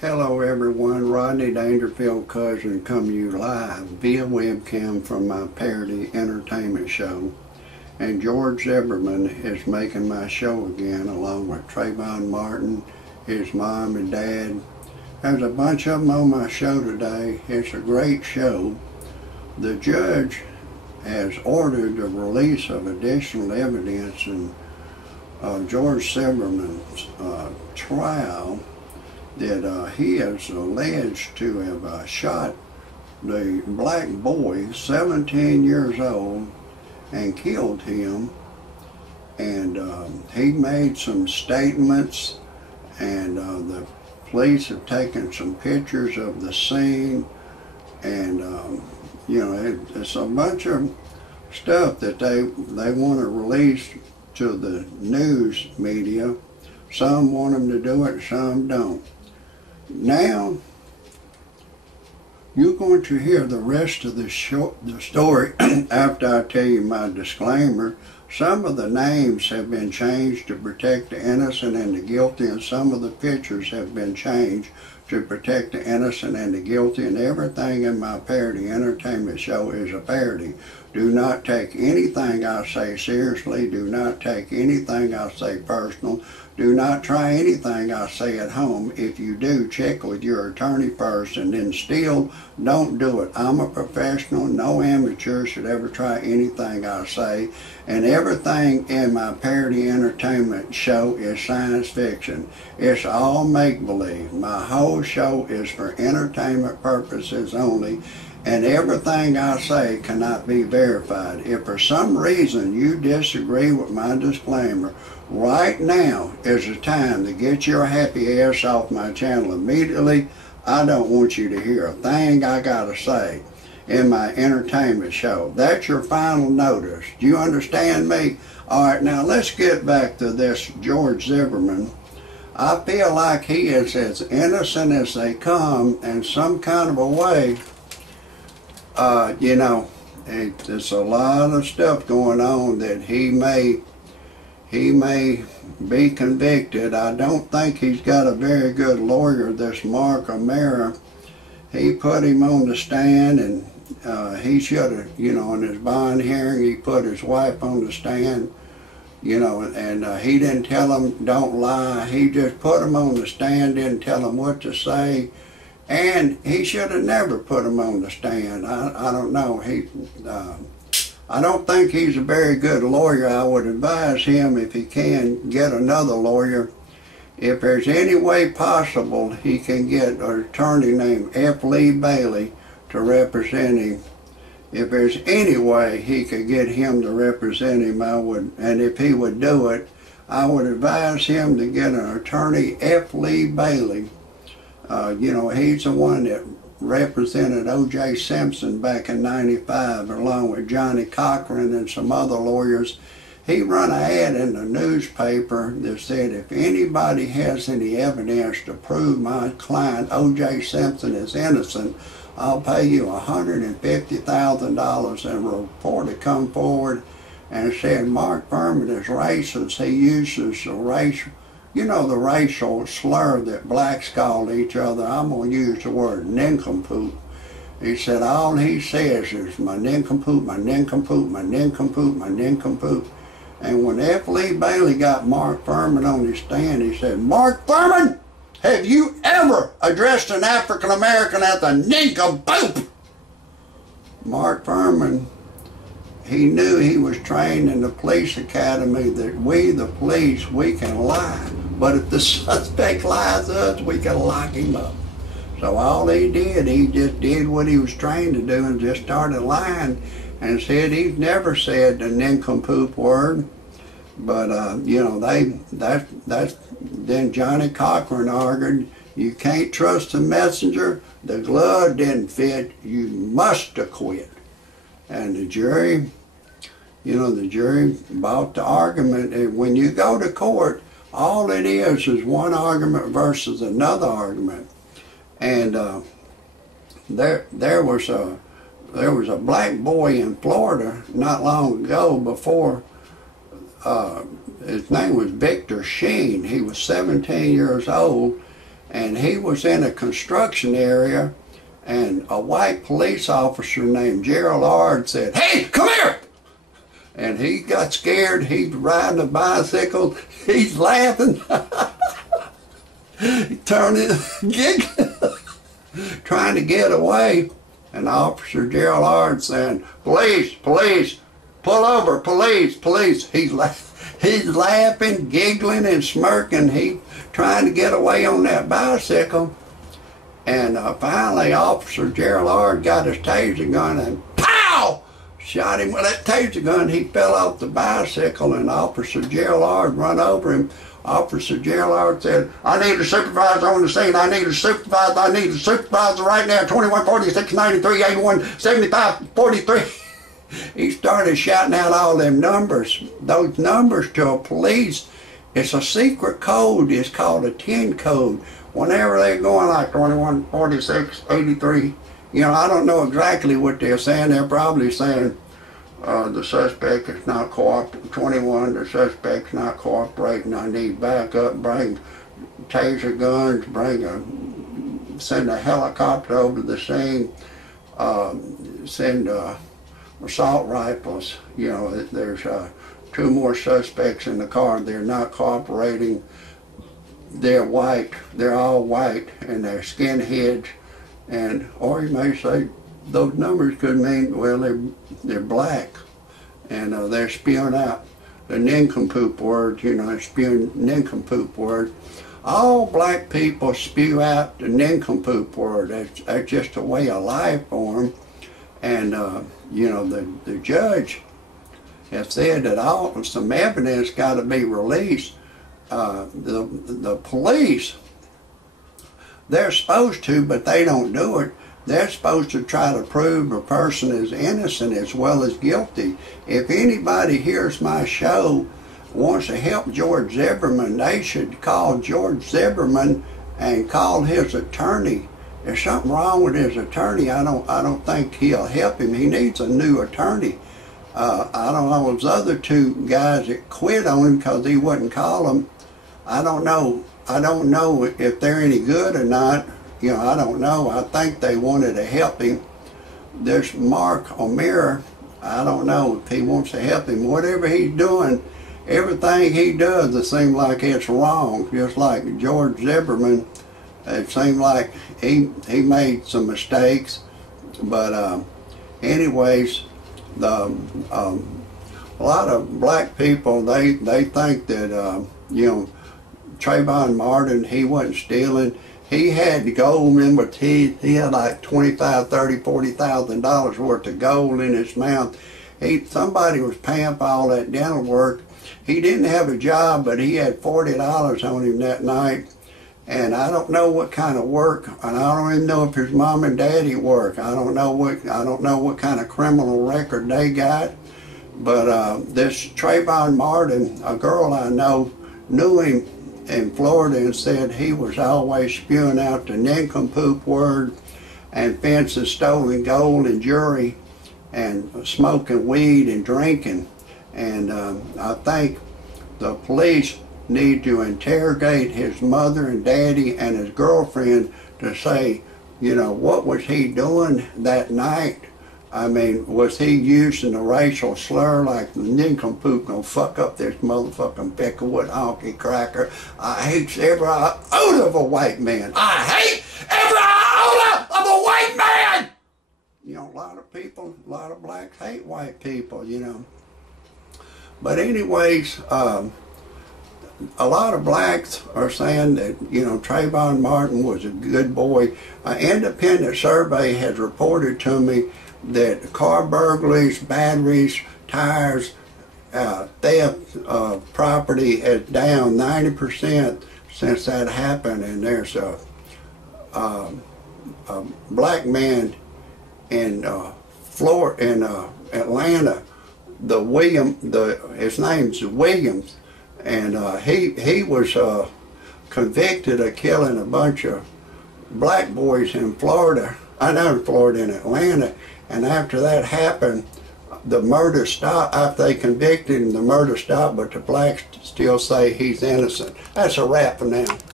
Hello everyone, Rodney Dangerfield cousin coming to you live via webcam from my parody entertainment show. And George Zimmerman is making my show again along with Trayvon Martin, his mom and dad. There's a bunch of them on my show today. It's a great show. The judge has ordered the release of additional evidence in George Zimmerman's trial that he is alleged to have shot the black boy, 17 years old, and killed him. And he made some statements, and the police have taken some pictures of the scene, and you know, it's a bunch of stuff that they want to release to the news media. Some want them to do it, some don't. Now, you're going to hear the rest of the story after I tell you my disclaimer. Some of the names have been changed to protect the innocent and the guilty, and some of the pictures have been changed to protect the innocent and the guilty, and everything in my parody entertainment show is a parody. Do not take anything I say seriously. Do not take anything I say personal. Do not try anything I say at home. If you do, check with your attorney first, and then still don't do it. I'm a professional. No amateur should ever try anything I say. And everything in my parody entertainment show is science fiction. It's all make-believe. My whole show is for entertainment purposes only, and everything I say cannot be verified. If for some reason you disagree with my disclaimer, right now is the time to get your happy ass off my channel immediately. I don't want you to hear a thing I gotta say in my entertainment show. That's your final notice. Do you understand me? All right, now let's get back to this George Zimmerman. I feel like he is as innocent as they come in some kind of a way. You know, there's a lot of stuff going on that he may be convicted. I don't think he's got a very good lawyer, this Mark O'Mara. He put him on the stand, and he should have, you know, in his bond hearing, he put his wife on the stand, you know, and he didn't tell him don't lie. He just put him on the stand, didn't tell him what to say. And he should have never put him on the stand. I don't know. I don't think he's a very good lawyer. I would advise him, if he can, get another lawyer. If there's any way possible he can get an attorney named F. Lee Bailey to represent him. If there's any way he could get him to represent him, I would. And if he would do it, I would advise him to get an attorney, F. Lee Bailey. You know, he's the one that represented O.J. Simpson back in '95, along with Johnny Cochran and some other lawyers. He run an ad in the newspaper that said, if anybody has any evidence to prove my client O.J. Simpson is innocent, I'll pay you $150,000. And a reporter come forward and said Mark Furman is racist. He uses the racial, you know, the racial slur that blacks call each other. I'm going to use the word nincompoop. He said all he says is my nincompoop, my nincompoop, my nincompoop, my nincompoop. And when F. Lee Bailey got Mark Furman on his stand, he said, Mark Furman, have you ever addressed an African American as a nincompoop? Mark Furman, he knew he was trained in the police academy that we, the police, we can lie. But if the suspect lies to us, we can lock him up. So all he did, he just did what he was trained to do and just started lying and said he's never said the nincompoop word. But, you know, then Johnny Cochran argued, you can't trust the messenger, the glove didn't fit, you must acquit. And the jury, you know, the jury bought the argument. And when you go to court, all it is one argument versus another argument. And there was a black boy in Florida not long ago before. His name was Victor Sheen. He was 17 years old, and he was in a construction area, and a white police officer named Gerald said, "Hey, come here!" And he got scared. He's riding a bicycle. He's laughing. Turning, giggling, trying to get away. And Officer Gerald saying, "Police, police, pull over, police, police." He's laughing, giggling, and smirking. He trying to get away on that bicycle. And finally, Officer Gerald got his taser gun and pow! Shot him with that taser gun. He fell off the bicycle, and Officer Gerald run over him. Officer Gerald said, "I need a supervisor on the scene. I need a supervisor. I need a supervisor right now. 21, 46, 93, 81, 75, 43. He started shouting out all them numbers. Those numbers to a police, it's a secret code. It's called a 10 code. Whenever they're going like 21, 46, 83, you know, I don't know exactly what they're saying. They're probably saying the suspect is not cooperating. 21, the suspect's not cooperating. I need backup. Bring taser guns. Send a helicopter over to the scene. Send assault rifles. You know, there's 2 more suspects in the car. They're not cooperating. They're white. They're all white, and they're skinheads. And or you may say those numbers could mean, well, they're black, and they're spewing out the nincompoop word. You know, spewing nincompoop word. All black people spew out the nincompoop word. That's just a way of life for them. And you know, the judge has said that some evidence got to be released. The police, they're supposed to, but they don't do it. They're supposed to try to prove a person is innocent as well as guilty. If anybody hears my show wants to help George Zimmerman, they should call George Zimmerman and call his attorney. There's something wrong with his attorney. I don't think he'll help him. He needs a new attorney. I don't know those other 2 guys that quit on him because he wouldn't call them. I don't know if they're any good or not. You know, I don't know. I think they wanted to help him. There's Mark O'Meara. I don't know if he wants to help him. Whatever he's doing, everything he does, it seems like it's wrong. Just like George Zimmerman, it seemed like he made some mistakes. But anyways, a lot of black people, they think that you know, Trayvon Martin, he wasn't stealing. He had gold in his teeth. He had like $25,000, $30,000, $40,000 worth of gold in his mouth. Somebody was paying for all that dental work. He didn't have a job, but he had $40 on him that night. And I don't know what kind of work, and I don't even know if his mom and daddy work. I don't know what kind of criminal record they got. But this Trayvon Martin, a girl I know, knew him in Florida and said he was always spewing out the nincompoop word and fencing stolen gold and jewelry and smoking weed and drinking. And I think the police need to interrogate his mother and daddy and his girlfriend to say, you know, what was he doing that night? I mean, was he using a racial slur like the nincompoop gonna fuck up this motherfucking Beckerwood honky cracker? I hate every iota of a white man. I hate every iota of a white man! You know, a lot of people, a lot of blacks hate white people, you know. But anyways, a lot of blacks are saying that, you know, Trayvon Martin was a good boy. An independent survey has reported to me that car burglaries, batteries, tires, theft of property is down 90% since that happened. And there's a black man in Atlanta, his name's Williams, and he was convicted of killing a bunch of black boys in Florida. I know in Florida, in Atlanta. And after that happened, the murder stopped. After they convicted him, the murder stopped, but the blacks still say he's innocent. That's a wrap for now.